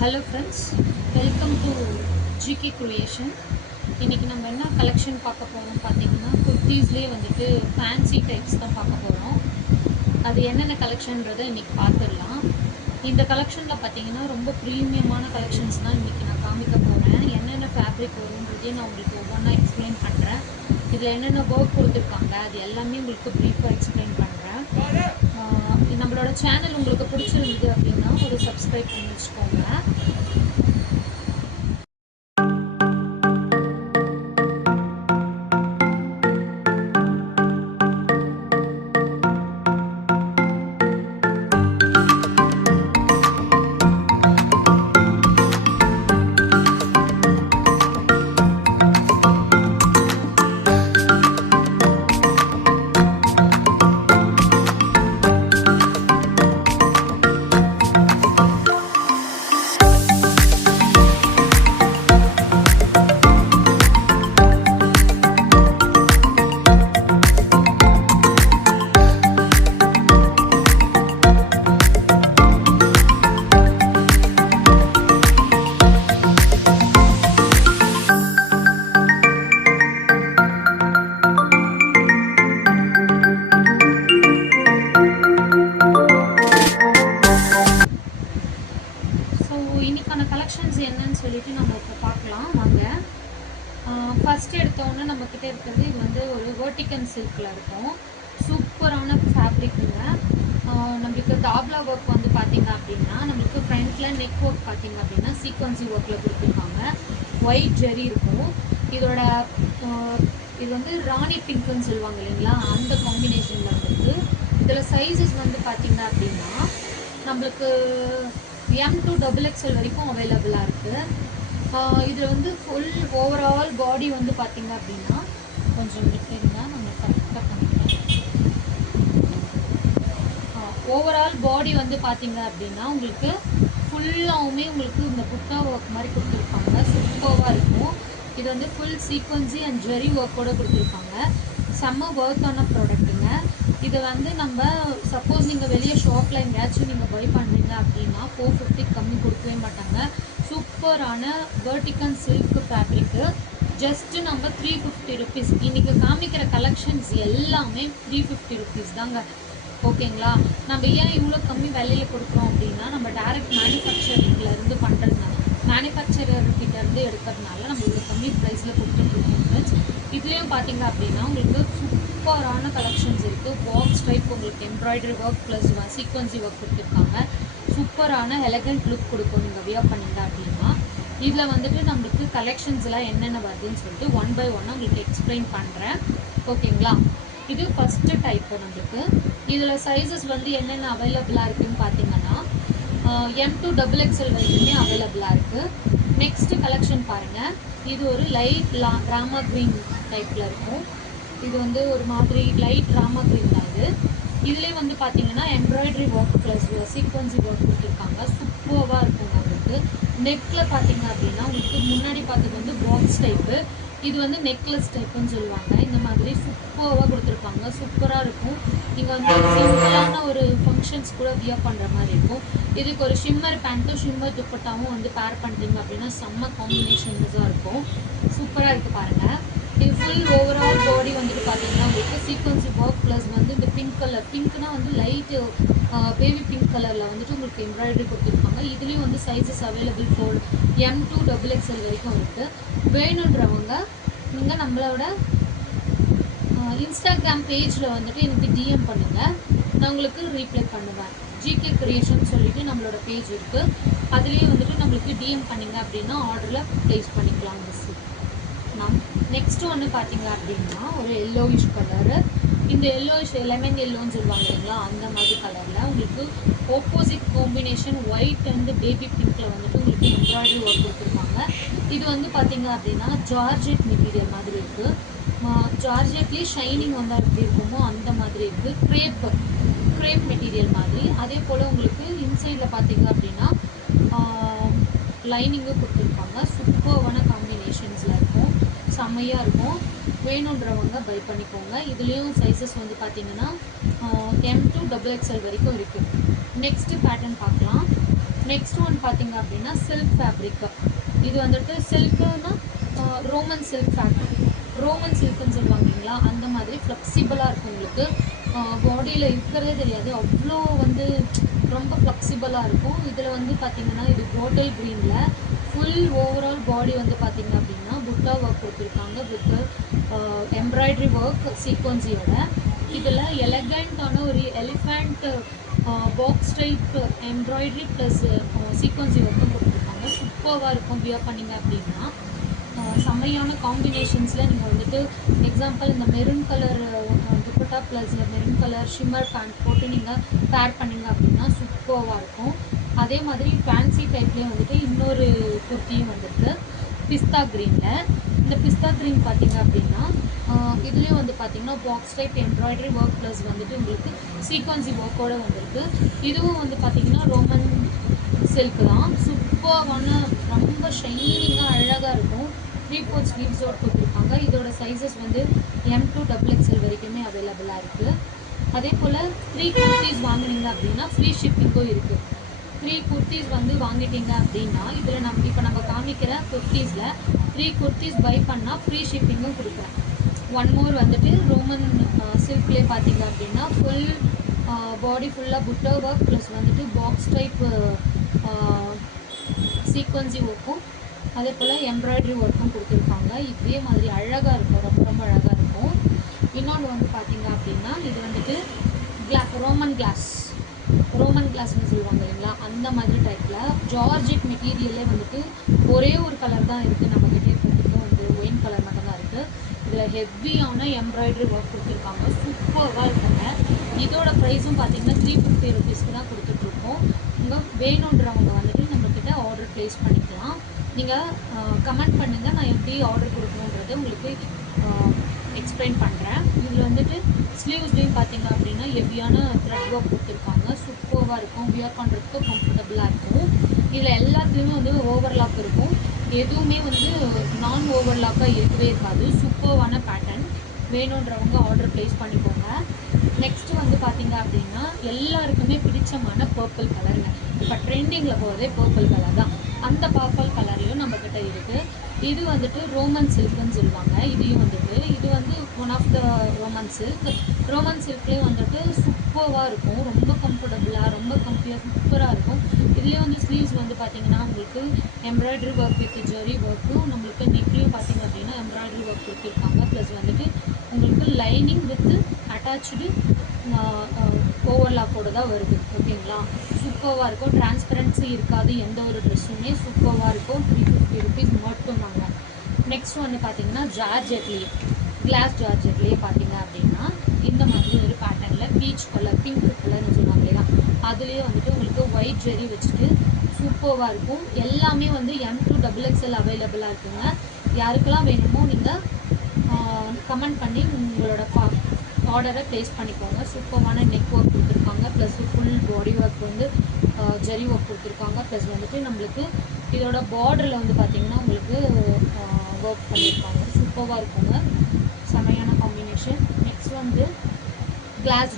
Hello friends, welcome to GK Creation. இன்னைக்கு நம்ம என்ன கலெக்ஷன் பார்க்க போறோம் பாத்தீங்கன்னா குர்தீஸ்லயே வந்துட்டு ஃபேன்சி டைப்ஸ் தான் பார்க்க போறோம். அது என்னென்ன கலெக்ஷன்ன்றதை இன்னைக்கு பார்த்துடலாம். இந்த கலெக்ஷன்ல பாத்தீங்கன்னா ரொம்ப பிரீமியமான கலெக்ஷன்ஸ் தான் இன்னைக்கு நான் காமிக்க போறேன். என்னென்ன ஃபேப்ரிக் வரும்ன்றதை நான் உங்களுக்கு ஒவ்வொன்றா எக்ஸ்பிளைன் பண்றேன். இதில் என்னென்ன ஒர்க் கொடுத்துருக்காங்க அது எல்லாமே உங்களுக்கு ப்ரீஃபாக எக்ஸ்பிளைன் பண்ணுறேன். நம்மளோட சேனல் உங்களுக்கு பிடிச்சிருந்தது அப்படின்னா ஒரு சப்ஸ்கிரைப் பண்ணி வச்சுக்கோங்க. இன்னைக்கான கலெக்ஷன்ஸ் என்னன்னு சொல்லிட்டு நம்ம இப்போ பார்க்கலாம் வாங்க. ஃபர்ஸ்ட் எடுத்தோன்னே நம்மக்கிட்ட இருக்கிறது இது வந்து ஒரு வெர்டிகன் சில்கில் இருக்கும். சூப்பரான ஃபேப்ரிக்குங்க. நம்மளுக்கு தாப்லா ஒர்க் வந்து பார்த்தீங்க அப்படின்னா நம்மளுக்கு ஃப்ரண்ட்டில் நெக் ஒர்க் பார்த்தீங்க அப்படின்னா சீக்வன்சி ஒர்க்கில் கொடுத்துருக்காங்க. ஒயிட் ஜெரி இருக்கும். இதோட இது வந்து ராணி பிங்க்குன்னு சொல்லுவாங்க இல்லைங்களா, அந்த காம்பினேஷனில் இருக்குது. இதில் சைஸஸ் வந்து பார்த்தீங்க அப்படின்னா நம்மளுக்கு M2 XXL வரைக்கும் அவைலபிளாக இருக்குது. இதில் வந்து ஃபுல் ஓவரால் பாடி வந்து பார்த்தீங்க அப்படின்னா கொஞ்சம் விட்டுருங்க, நம்ம கரெக்டாக பண்ணிக்கிறேன். ஓவரால் பாடி வந்து பார்த்தீங்க அப்படின்னா உங்களுக்கு ஃபுல்லாகவுமே உங்களுக்கு இந்த புட்டா ஒர்க் மாதிரி கொடுத்துருப்பாங்க. சூப்பராக இருக்கும். இது வந்து ஃபுல் சீக்வன்சி அண்ட் ஜெரி ஒர்க்கோடு கொடுத்துருப்பாங்க. செம்ம ஒர்த்தான ப்ராடக்ட்டுங்க. இது வந்து நம்ம சப்போஸ் நீங்கள் வெளியே ஷாப்பில் எங்கேயாச்சும் நீங்கள் பை பண்ணுறீங்க அப்படின்னா 450 கம்மி கொடுக்கவே மாட்டாங்க. சூப்பரான வெர்டிகன் சில்க் ஃபேப்ரிக்கு ஜஸ்ட்டு நம்ம 350 ருபீஸ். இன்றைக்கி காமிக்கிற கலெக்ஷன்ஸ் எல்லாமே 350 ருபீஸ் தாங்க. ஓகேங்களா, நம்ம ஏன் இவ்வளோ கம்மி விலையில் கொடுக்குறோம் அப்படின்னா நம்ம டைரக்ட் மேனுஃபேக்சரிங்லேருந்து பண்ணுறதுனால, மேனுஃபேக்சரர்கிட்டேருந்து எடுக்கிறதுனால நம்ம இவ்வளோ கம்மி ப்ரைஸில் கொடுத்துட்ருக்கோம். இதுலேயும் பார்த்தீங்க அப்படின்னா உங்களுக்கு சூப்பரான கலெக்ஷன்ஸ் இருக்குது. பாக்ஸ் டைப் உங்களுக்கு எம்ப்ராய்டரி ஒர்க் ப்ளஸ் சீக்வன்சி ஒர்க் கொடுத்துருக்காங்க. சூப்பரான எலகண்ட் லுக் கொடுக்கும் நீங்கள் வியர் பண்ணிங்க அப்படின்னா. இதில் வந்துட்டு நம்மளுக்கு கலெக்ஷன்ஸ் எல்லாம் என்னென்ன வருதுன்னு சொல்லிட்டு ஒன் பை ஒன்னாக உங்களுக்கு எக்ஸ்பிளைன் பண்ணுறேன். ஓகேங்களா, இது ஃபஸ்ட்டு டைப்பு நம்மளுக்கு. இதில் சைஸஸ் வந்து என்னென்ன அவைலபிளாக இருக்குதுன்னு பார்த்தீங்கன்னா M2 XXL வரைக்குமே அவைலபிளாக இருக்குது. நெக்ஸ்ட்டு கலெக்ஷன் பாருங்கள். இது ஒரு லைட் ராமா க்ரீன் டைப்பில் இருக்கும். இது வந்து ஒரு மாதிரி லைட் ராமா க்ரீன் தான் இது. இதுலேயே வந்து பார்த்தீங்கன்னா எம்ப்ராய்டரி ஒர்க் ப்ளஸ் சீக்வன்சி ஒர்க் கொடுத்துருக்காங்க. சூப்பராக இருக்குங்க உங்களுக்கு. நெக்கில் பார்த்தீங்க அப்படின்னா உங்களுக்கு முன்னாடி பார்த்தது வந்து பாக்ஸ் டைப்பு, இது வந்து நெக்லஸ் டைப்புன்னு சொல்லுவாங்க. இந்த மாதிரி சூப்பராக கொடுத்துருப்பாங்க. சூப்பராக இருக்கும். நீங்கள் வந்து சிம்பிளான ஒரு ஃபங்க்ஷன்ஸ் கூட வியர் பண்ணுற மாதிரி இருக்கும். இதுக்கு ஒரு ஷிம்மர் பேண்ட்டும் ஷிம்மர் துப்பட்டாவும் வந்து பேர் பண்ணுறீங்க அப்படின்னா செம்ம காம்பினேஷன்ஸாக இருக்கும். சூப்பராக இருக்குது பாருங்கள். இது ஃபுல் ஓவரால் பாடி வந்துட்டு பார்த்தீங்கன்னா உங்களுக்கு சீக்வன்சி ஒர்க் ப்ளஸ் வந்து இந்த பிங்க் கலர், பிங்க்னா வந்து லைட்டு பேபி பிங்க் கலரில் வந்துட்டு உங்களுக்கு எம்ப்ராய்டரி கொடுத்துருப்பாங்க. இதுலேயும் வந்து sizes available four M2 XXL வரைக்கும் இருக்குது. வேணுன்றவங்க நீங்கள் நம்மளோட இன்ஸ்டாகிராம் பேஜில் வந்துட்டு எனக்கு DM பண்ணுங்கள், நான் உங்களுக்கு ரீப்ளை பண்ணுவேன். GK கிரியேஷன் சொல்லிட்டு நம்மளோட பேஜ் இருக்குது. அதுலேயே வந்துட்டு நம்மளுக்கு DM பண்ணிங்க அப்படின்னா ஆர்டரில் ப்ளேஸ் பண்ணிக்கலாம். நெக்ஸ்ட் ஒன்று பார்த்தீங்க அப்படின்னா ஒரு எல்லோயிஷ் கலரு. இந்த எல்லோயிஷ் லெமன் எல்லோன்னு சொல்லுவாங்க இல்லைங்களா, அந்த மாதிரி கலரில் உங்களுக்கு opposite combination white and baby பிங்க்கில் வந்துட்டு உங்களுக்கு எம்ப்ராய்டரி ஒர்க் கொடுத்துருப்பாங்க. இது வந்து பார்த்தீங்க அப்படின்னா ஜார்ஜெட் மெட்டீரியல் மாதிரி இருக்குது. ஜார்ஜெட்லேயே ஷைனிங் வந்து எப்படி இருக்குமோ அந்த மாதிரி இருக்குது. க்ரேப் மெட்டீரியல் மாதிரி. அதே போல் உங்களுக்கு இன்சைடில் பார்த்தீங்க அப்படின்னா லைனிங்கும் கொடுத்துருப்பாங்க. சூப்பரான காம்பினேஷன்ஸில் இருக்கும். செம்மையாக இருக்கும். வேணுன்றவங்க பை பண்ணிக்கோங்க. இதுலேயும் சைஸஸ் வந்து பார்த்தீங்கன்னா M2 XXL வரைக்கும் இருக்குது. நெக்ஸ்ட்டு பேட்டர்ன் பார்க்கலாம். நெக்ஸ்ட் ஒன் பார்த்தீங்க அப்படின்னா சில்க் ஃபேப்ரிக். இது வந்துட்டு சில்க்குன்னா ரோமன் சில்க் ஃபேப்ரிக், ரோமன் சில்க்குன்னு சொல்லுவாங்க இல்லைங்களா, அந்த மாதிரி ஃப்ளெக்சிபிளாக இருக்கும். உங்களுக்கு பாடியில் இருக்கிறதே தெரியாது, அவ்வளோ வந்து ரொம்ப ஃப்ளெக்சிபிளாக இருக்கும். இதில் வந்து பார்த்திங்கன்னா இது பாட்டில் க்ரீனில் ஃபுல் ஓவரால் பாடி வந்து பார்த்திங்க அப்படின்னா புட்டா ஒர்க் கொடுத்துருக்காங்க வித் எம்ப்ராய்டரி ஒர்க் சீக்வன்ஸியோட. இதில் எலகண்டான ஒரு elephant box type embroidery plus sequence ஒர்க்கும் கொடுத்துருக்காங்க. சூப்பராக இருக்கும் வியர் பண்ணிங்க அப்படின்னா. செம்மையான காம்பினேஷன்ஸில் நீங்கள் வந்துட்டு எக்ஸாம்பிள் இந்த maroon colour dupatta plus maroon colour shimmer pant போட்டு நீங்கள் பேர் பண்ணிங்க அப்படின்னா சூப்பராக இருக்கும். அதே மாதிரி ஃபேன்சி டைப்லேயே வந்துட்டு இன்னொரு குர்த்தியும் வந்துருக்கு பிஸ்தா க்ரீனில். இந்த பிஸ்தா க்ரீன் பார்த்தீங்க அப்படின்னா இதுலேயும் வந்து பார்த்திங்கன்னா box type embroidery work plus வந்துட்டு உங்களுக்கு சீக்வன்சி ஒர்க்கோடு வந்திருக்கு. இதுவும் வந்து பார்த்திங்கன்னா ரோமன் சில்க் தான். சூப்பரான ரொம்ப ஷைனிங்காக அழகாக இருக்கும். 3/4 ஸ்லீவ்ஸோடு கொடுத்துருக்காங்க. இதோட சைஸஸ் வந்து M2 XXL வரைக்குமே அவைலபிளாக இருக்குது. அதே போல் 3 குர்த்திஸ் வாங்கினீங்க அப்படின்னா ஃப்ரீ ஷிப்பிங்கும் இருக்குது. 3 குர்த்திஸ் வந்து வாங்கிட்டீங்க அப்படின்னா இதில் நம்ம காமிக்கிற குர்த்திஸில் 3 குர்த்திஸ் பை பண்ணால் ஃப்ரீ ஷிப்பிங்கும் கொடுக்குறேன். ஒன் மோர் வந்துட்டு ரோமன் சில்க்லேயே பார்த்தீங்க அப்படின்னா ஃபுல் பாடி ஃபுல்லாக புட்டா ஒர்க் ப்ளஸ் வந்துட்டு பாக்ஸ் டைப் சீக்வன்சி ஒர்க்கும் அதே போல் எம்ப்ராய்டரி ஒர்க்கும் கொடுத்துருக்காங்க. இதே மாதிரி அழகாக இருக்கும், ரொம்ப ரொம்ப அழகாக இருக்கும். இன்னொன்று வந்து பார்த்திங்க அப்படின்னா இது வந்துட்டு ரோமன் கிளாஸ்ன்னு சொல்லுவாங்க இல்லைங்களா, அந்த மாதிரி டைப்பில் ஜார்ஜெட் மெட்டீரியல்லே வந்துட்டு ஒரே ஒரு கலர் தான் இருக்குது நம்மக்கிட்டே. இப்போதைக்கும் வந்து ஒயின் கலர் மட்டும் தான் இருக்குது. இதில் ஹெவியான எம்ப்ராய்டரி ஒர்க் கொடுத்துருக்காங்க. சூப்பராக இருக்குங்க. இதோட ப்ரைஸும் பார்த்திங்கன்னா 350 ருபீஸ்க்கு தான் கொடுத்துட்ருக்கோம். உங்கள் வேணுன்றவங்க வந்துட்டு நம்மக்கிட்ட ஆர்டர் ப்ளேஸ் பண்ணிக்கலாம். நீங்கள் கமெண்ட் பண்ணுங்கள், நான் எப்படி ஆர்டர் கொடுக்கணுன்றதை உங்களுக்கு எக்ஸ்பிளைன் பண்ணுறேன். இதில் வந்துட்டு ஸ்லீவ்ஸ்லேயும் பார்த்தீங்க அப்படின்னா ஹெவியான த்ரெட் ஒர்க் கொடுத்துருக்காங்க. சூப்பராக இருக்கும், வியர் பண்ணுறதுக்கு கம்ஃபர்டபுளாக இருக்கும். இதில் எல்லாத்துலேயுமே வந்து ஓவர்லாக் இருக்கும், எதுவுமே வந்து நான் ஓவர்லாக்காக இருக்கவே இருக்காது. சூப்பரான பேட்டர்ன். வேணுன்றவங்க ஆர்டர் ப்ளேஸ் பண்ணிக்கோங்க. நெக்ஸ்ட்டு வந்து பார்த்திங்க அப்படின்னா எல்லாருக்குமே பிடிச்சமான பர்பிள் கலருங்க. இப்போ ட்ரெண்டிங்கில் போகிறதே பர்பிள் கலர் தான். அந்த பர்பிள் கலர்லையும் நம்மக்கிட்ட இருக்குது. இது வந்துட்டு ரோமன் சில்க்குன்னு சொல்லுவாங்க. இதையும் வந்துட்டு இது வந்து ஒன் ஆஃப் த ரோமன் சில்க்லேயும் வந்துட்டு சூப்பராக இருக்கும். ரொம்ப கம்ஃபர்டபுளாக ரொம்ப கம்ஃபியாக சூப்பராக இருக்கும். இதுலேயே வந்து ஸ்லீவ்ஸ் வந்து பார்த்திங்கன்னா உங்களுக்கு எம்ப்ராய்டரி ஒர்க் வித் ஜெரி ஒர்க்கும், நம்மளுக்கு நெக்லேயும் பார்த்திங்க அப்படின்னா எம்ப்ராய்டரி ஒர்க் கொடுத்துருக்காங்க. ப்ளஸ் வந்துட்டு உங்களுக்கு லைனிங் வித்து அட்டாச்சு ஓவர்லாக்கோடு தான் வருது. ஓகேங்களா, சூப்பராக இருக்கும். டிரான்ஸ்பரன்சி இருக்காது எந்த ஒரு ட்ரெஸ்ஸுமே. சூப்பராக இருக்கும். 350 ருபீஸ் மட்டும் தாங்க. நெக்ஸ்ட் வந்து பார்த்திங்கன்னா கிளாஸ் ஜார்ஜெட்லேயே பார்த்தீங்க அப்படின்னா இந்த மாதிரி ஒரு பேட்டர்னில் பீச் கலர் பிங்க் கலர்னு சொல்லுவாங்க இல்லையா, அதுலேயே வந்துட்டு உங்களுக்கு ஒயிட் ஜெரி வச்சுட்டு சூப்பராக இருக்கும். எல்லாமே வந்து M2 XXL அவைலபிளாக இருக்குங்க. யாருக்கெல்லாம் வேணுமோ நீங்கள் கமெண்ட் பண்ணி உங்களோட ஆர்டரை ப்ளேஸ் பண்ணிக்கோங்க. சூப்பரான நெக் ஒர்க் கொடுத்துருக்காங்க. ப்ளஸ் ஃபுல் பாடி ஒர்க் வந்து ஜெரி ஒர்க் கொடுத்துருக்காங்க. ப்ளஸ் வந்துட்டு நம்மளுக்கு இதோட பார்டரில் வந்து பார்த்திங்கன்னா உங்களுக்கு ஒர்க் பண்ணியிருக்காங்க. சூப்பராக இருக்குங்க, செமையான காம்பினேஷன். நெக்ஸ்ட் வந்து கிளாஸ்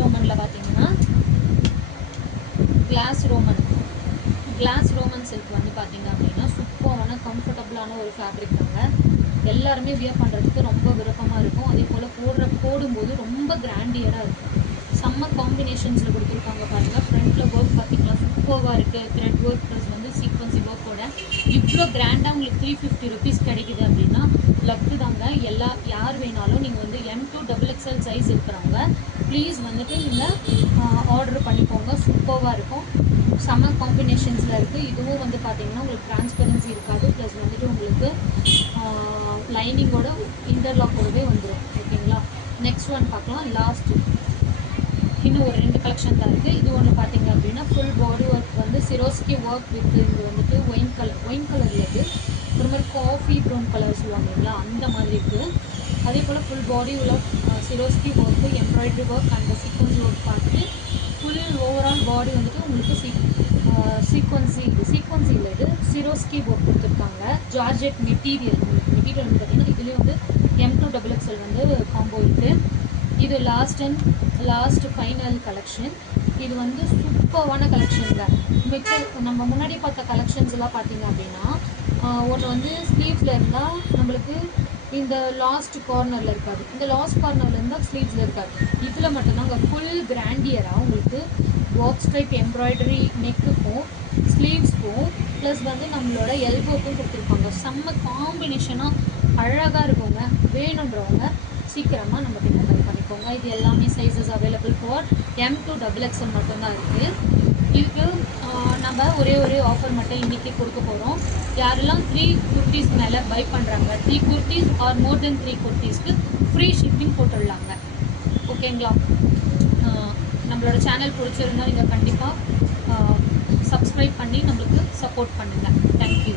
ரோமனில் பார்த்திங்கன்னா கிளாஸ் ரோமன் சில்க் வந்து பார்த்திங்க அப்படின்னா சூப்பரான கம்ஃபர்டபுளான ஒரு ஃபேப்ரிக் தாங்க. எல்லாருமே வியர் பண்ணுறதுக்கு ரொம்ப விருப்பமாக இருக்கும். அதே போல் போடும்போது ரொம்ப கிராண்டியராக இருக்கும். செம்ம காம்பினேஷன்ஸில் கொடுத்துருக்காங்க பாருங்கள். ஃப்ரண்ட்டில் ஒர்க் பார்த்திங்களா சூப்பராக இருக்குது. த்ரெட் ஒர்க் ப்ளஸ் வந்து சீக்வன்சி ஒர்க்கோட இவ்வளோ கிராண்டாக உங்களுக்கு 350 ருபீஸ் கிடைக்குது அப்படின்னா லக்கு தாங்க. யார் வேணாலும் நீங்கள் வந்து M2 XXL சைஸ் இருக்கிறவங்க ப்ளீஸ் வந்துட்டு நீங்கள் ஆர்டர் பண்ணிக்கோங்க. சூப்பராக இருக்கும், செம்ம காம்பினேஷன்ஸில் இருக்குது. இதுவும் வந்து பார்த்திங்கன்னா உங்களுக்கு டிரான்ஸ்பரன்சி இருக்காது. ப்ளஸ் வந்துட்டு உங்களுக்கு லைனிங்கோட இன்டர்லாக்கோடவே வந்துடும். ஓகேங்களா, நெக்ஸ்ட் ஒன் பார்க்கலாம். லாஸ்ட்டு இன்னும் ஒரு 2 கலெக்ஷன் தான் இருக்குது. இது ஒன்று பார்த்திங்க அப்படின்னா ஃபுல் பாடி ஒர்க் வந்து சிரோஸ்கி ஒர்க் வித் இது வந்துட்டு ஒயின் கலரில் இருக்குது. ஒரு மாதிரி காஃபி ப்ரௌன் கலர் சொல்லுவாங்க இல்லைங்களா, அந்த மாதிரி இருக்குது. அதே போல் ஃபுல் பாடி உள்ள Swarovski work embroidery work and sequence work பார்த்துட்டு ஃபுல் ஓவரால் பாடி வந்துட்டு உங்களுக்கு சீக்வன்சி இல்லை, இது சிரோஸ்கி ஒர்க் கொடுத்துருக்காங்க. ஜார்ஜெட் மெட்டீரியல் வந்து பார்த்திங்கன்னா இதுலேயும் வந்து M2 XXL வந்து காம்போ இருக்குது. இது லாஸ்ட் ஃபைனல் கலெக்ஷன். இது வந்து சூப்பர்வான கலெக்ஷனுங்க. மிச்சம் நம்ம முன்னாடி பார்த்த கலெக்ஷன்ஸ் எல்லாம் பார்த்தீங்க அப்படின்னா ஒன்று வந்து ஸ்லீவ்ஸில் இருந்தால் நம்மளுக்கு இந்த லாஸ்ட் கார்னரில் இருக்காது, இந்த லாஸ்ட் கார்னரில் இருந்தால் ஸ்லீவ்ஸில் இருக்காது. இதில் மட்டும்தாங்க ஃபுல் கிராண்டியராக உங்களுக்கு பாக்ஸ் டைப் எம்ப்ராய்டரி நெக்குக்கும் ஸ்லீவ்ஸ்க்கும் ப்ளஸ் வந்து நம்மளோட எல்போக்கும் கொடுத்துருப்பாங்க. செம்ம காம்பினேஷனாக அழகாக இருக்குங்க. வேணுன்றவங்க சீக்கிரமாக நம்ம கிட்ட பை பண்ணிக்கோங்க. இது எல்லாமே sizes available for M to XXL மட்டும்தான் இருக்குது. இதுக்கு நம்ம ஒரே ஆஃபர் மட்டும் இன்றைக்கி கொடுக்க போகிறோம். யாரெல்லாம் 3 குர்த்திஸ் மேலே பை பண்ணுறாங்க, 3 குர்த்திஸ் ஆர் மோர் தென் 3 குர்த்திஸ்க்கு ஃப்ரீ ஷிப்பிங் போட்டுடலாங்க. ஓகேங்களா? நம்மளோட சேனல் பிடிச்சிருந்தால் நீங்கள் கண்டிப்பாக சப்ஸ்கிரைப் பண்ணி நம்மளுக்கு சப்போர்ட் பண்ணுங்கள். தேங்க்யூ.